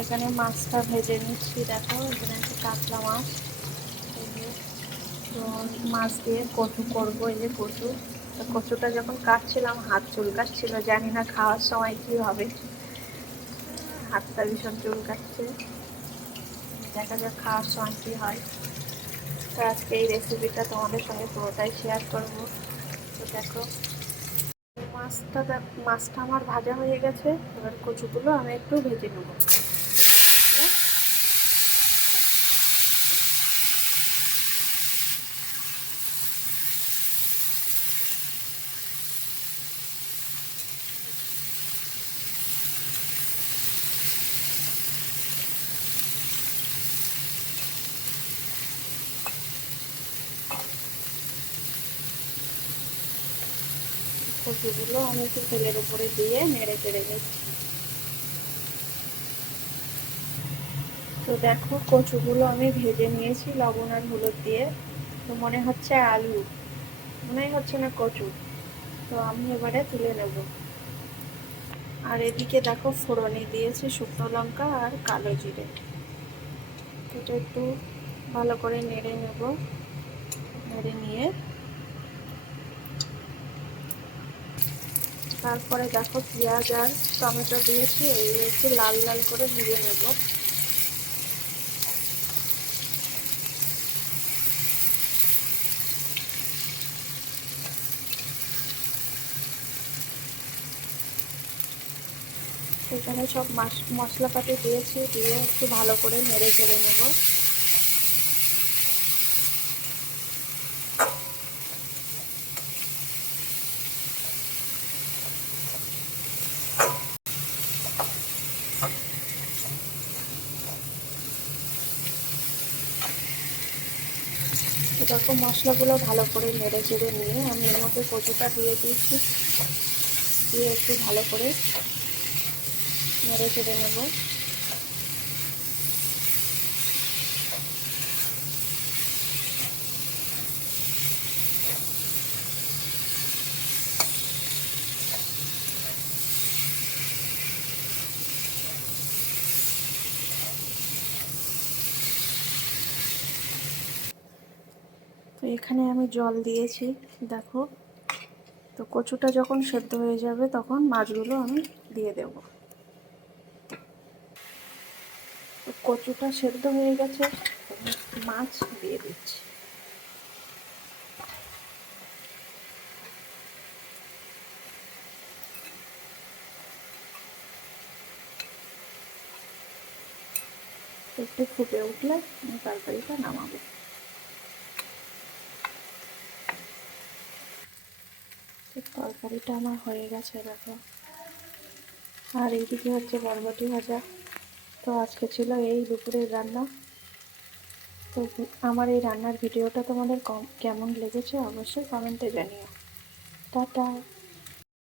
এখানে মাছটা ভেজে নিচ্ছি। দেখো এখানে একটা কাতলা মাছ, তো মাছ দিয়ে কচু করবো। এই যে কচু, তো কচুটা যখন কাটছিলাম হাত চুলকাচ্ছিল, জানি না খাওয়ার সময় কি হবে, হাতটা ভীষণ চুলকাচ্ছে। দেখা যাক খাওয়ার সময় কি হয়। তো আজকে এই রেসিপিটা তোমাদের সঙ্গে পুরোটাই শেয়ার করব। তো দেখো মাছটা আমার ভাজা হয়ে গেছে। এবার কচুগুলো আমি একটু ভেজে নেবো। কচুগুলো আমি একটু তেলের উপরে দিয়ে নেড়ে চেড়ে নিচ্ছি। তো দেখো কচুগুলো আমি ভেজে নিয়েছি লবণ আর হলুদ দিয়ে। তো মনে হচ্ছে আলু, মনেই হচ্ছে না কচু। তো আমি এবারে তুলে নেব। আর এদিকে দেখো ফোড়নে দিয়েছি শুকনো লঙ্কা আর কালো জিরে। এটা একটু ভালো করে নেড়ে নেব। নেড়ে নিয়ে তারপরে দেখো পেঁয়াজ আর টমেটো দিয়েছি, এগুলো একটু লাল লাল করে ভেজে নেব। এখানে সব মশলাপাতি দিয়েছি, দিয়ে একটু ভালো করে নেড়ে চেড়ে নেব। এরকম মশলাগুলো ভালো করে নেড়ে চেড়ে নিয়ে আমি এর মধ্যে কচুটা দিয়ে দিয়েছি, দিয়ে একটু ভালো করে নেড়ে চেড়ে নেব। তো এখানে আমি জল দিয়েছি দেখো। তো কচুটা যখন সেদ্ধ হয়ে যাবে তখন মাছগুলো আমি দিয়ে দেব। তো কচুটা সেদ্ধ হয়ে গেছে, মাছ দিয়ে দিচ্ছি। একটু ফুটে উঠলে আমি তরকারিটা নামাবো। তরকারিটা আমার হয়ে গেছে দেখো। আর এইদিকে হচ্ছে বরবটি ভাজা। তো আজকে ছিল এই দুপুরের রান্না। তো আমার এই রান্নার ভিডিওটা তোমাদের কেমন লেগেছে অবশ্যই কমেন্টে জানিও। টাটা।